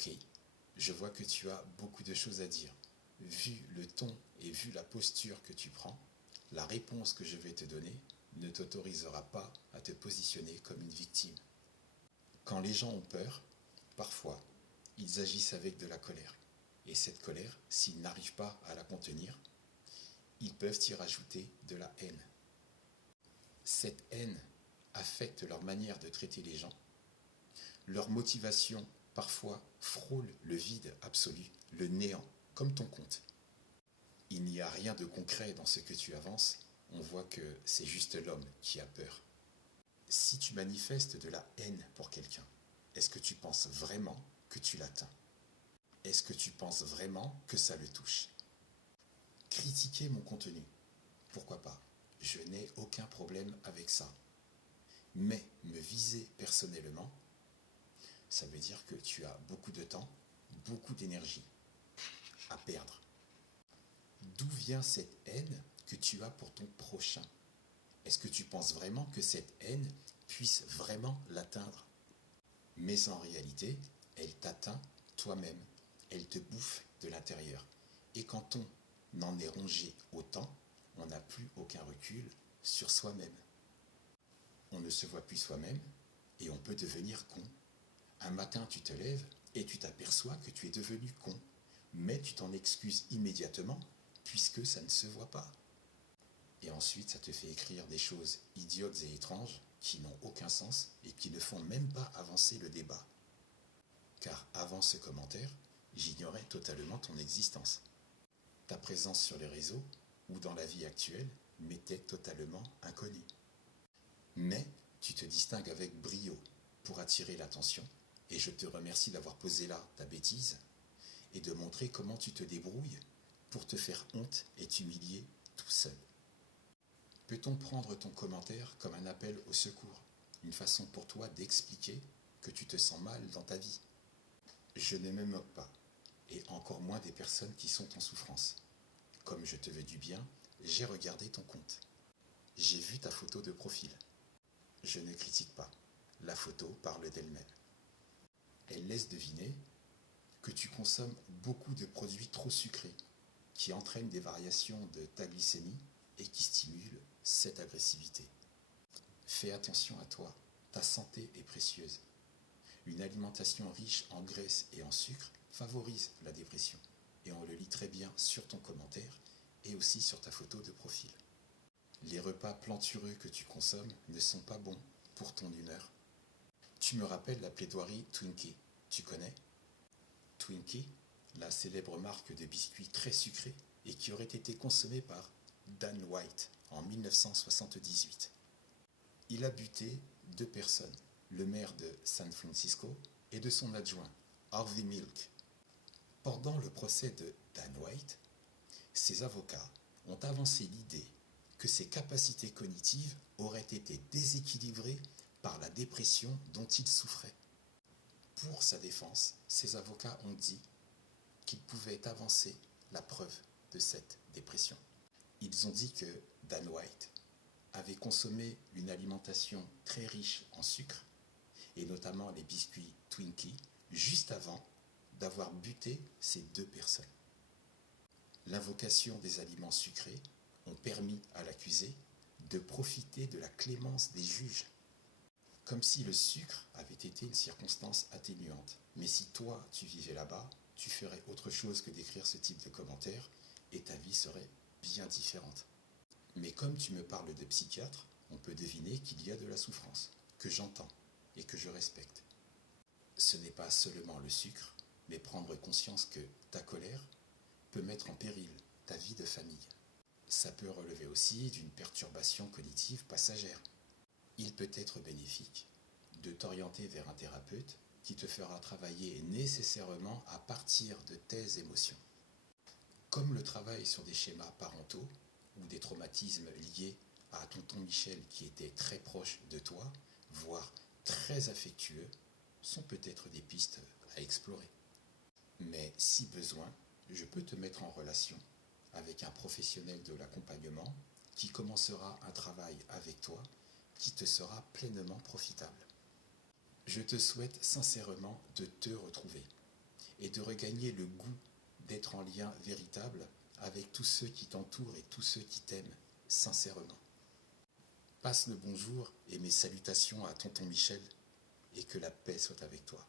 Ok, je vois que tu as beaucoup de choses à dire. Vu le ton et vu la posture que tu prends, la réponse que je vais te donner ne t'autorisera pas à te positionner comme une victime. Quand les gens ont peur, parfois, ils agissent avec de la colère. Et cette colère, s'ils n'arrivent pas à la contenir, ils peuvent y rajouter de la haine. Cette haine affecte leur manière de traiter les gens. Leur motivation, parfois, frôle le vide absolu, le néant, comme ton compte. Il n'y a rien de concret dans ce que tu avances, on voit que c'est juste l'homme qui a peur. Si tu manifestes de la haine pour quelqu'un, est-ce que tu penses vraiment que tu l'atteins? Est-ce que tu penses vraiment que ça le touche? Critiquer mon contenu, pourquoi pas? Je n'ai aucun problème avec ça. Mais me viser personnellement, ça veut dire que tu as beaucoup de temps, beaucoup d'énergie à perdre. D'où vient cette haine que tu as pour ton prochain? Est-ce que tu penses vraiment que cette haine puisse vraiment l'atteindre? Mais en réalité, elle t'atteint toi-même. Elle te bouffe de l'intérieur. Et quand on en est rongé autant, on n'a plus aucun recul sur soi-même. On ne se voit plus soi-même et on peut devenir con. Un matin, tu te lèves et tu t'aperçois que tu es devenu con. Mais tu t'en excuses immédiatement puisque ça ne se voit pas. Et ensuite, ça te fait écrire des choses idiotes et étranges qui n'ont aucun sens et qui ne font même pas avancer le débat. Car avant ce commentaire, j'ignorais totalement ton existence. Ta présence sur les réseaux ou dans la vie actuelle m'était totalement inconnue. Mais tu te distingues avec brio pour attirer l'attention et je te remercie d'avoir posé là ta bêtise et de montrer comment tu te débrouilles pour te faire honte et t'humilier tout seul. Peut-on prendre ton commentaire comme un appel au secours, une façon pour toi d'expliquer que tu te sens mal dans ta vie? Je ne me moque pas, et encore moins des personnes qui sont en souffrance. Comme je te veux du bien, j'ai regardé ton compte. J'ai vu ta photo de profil. Je ne critique pas, la photo parle d'elle-même. Elle laisse deviner que tu consommes beaucoup de produits trop sucrés, qui entraînent des variations de ta glycémie et qui stimulent cette agressivité. Fais attention à toi, ta santé est précieuse. Une alimentation riche en graisse et en sucre favorise la dépression. Et on le lit très bien sur ton commentaire et aussi sur ta photo de profil. Les repas plantureux que tu consommes ne sont pas bons pour ton humeur. Tu me rappelles la plaidoirie Twinkie, tu connais? Twinkie, la célèbre marque de biscuits très sucrés et qui aurait été consommée par Dan White en 1978. Il a buté 2 personnes, le maire de San Francisco et de son adjoint, Harvey Milk. Pendant le procès de Dan White, ses avocats ont avancé l'idée que ses capacités cognitives auraient été déséquilibrées par la dépression dont il souffrait. Pour sa défense, ses avocats ont dit qu'ils pouvaient avancer la preuve de cette dépression. Ils ont dit que Dan White avait consommé une alimentation très riche en sucre, et notamment les biscuits Twinkie, juste avant d'avoir buté ces 2 personnes. L'invocation des aliments sucrés ont permis à l'accusé de profiter de la clémence des juges, comme si le sucre avait été une circonstance atténuante. Mais si toi, tu vivais là-bas, tu ferais autre chose que d'écrire ce type de commentaires et ta vie serait bien différente. Mais comme tu me parles de psychiatre, on peut deviner qu'il y a de la souffrance, que j'entends et que je respecte. Ce n'est pas seulement le sucre, mais prendre conscience que ta colère peut mettre en péril ta vie de famille. Ça peut relever aussi d'une perturbation cognitive passagère. Il peut être bénéfique de t'orienter vers un thérapeute qui te fera travailler nécessairement à partir de tes émotions. Comme le travail sur des schémas parentaux ou des traumatismes liés à tonton Michel qui était très proche de toi, voire très affectueux, sont peut-être des pistes à explorer. Mais si besoin, je peux te mettre en relation avec un professionnel de l'accompagnement qui commencera un travail avec toi qui te sera pleinement profitable. Je te souhaite sincèrement de te retrouver. et de regagner le goût d'être en lien véritable avec tous ceux qui t'entourent et tous ceux qui t'aiment sincèrement. Passe le bonjour et mes salutations à tonton Michel et que la paix soit avec toi.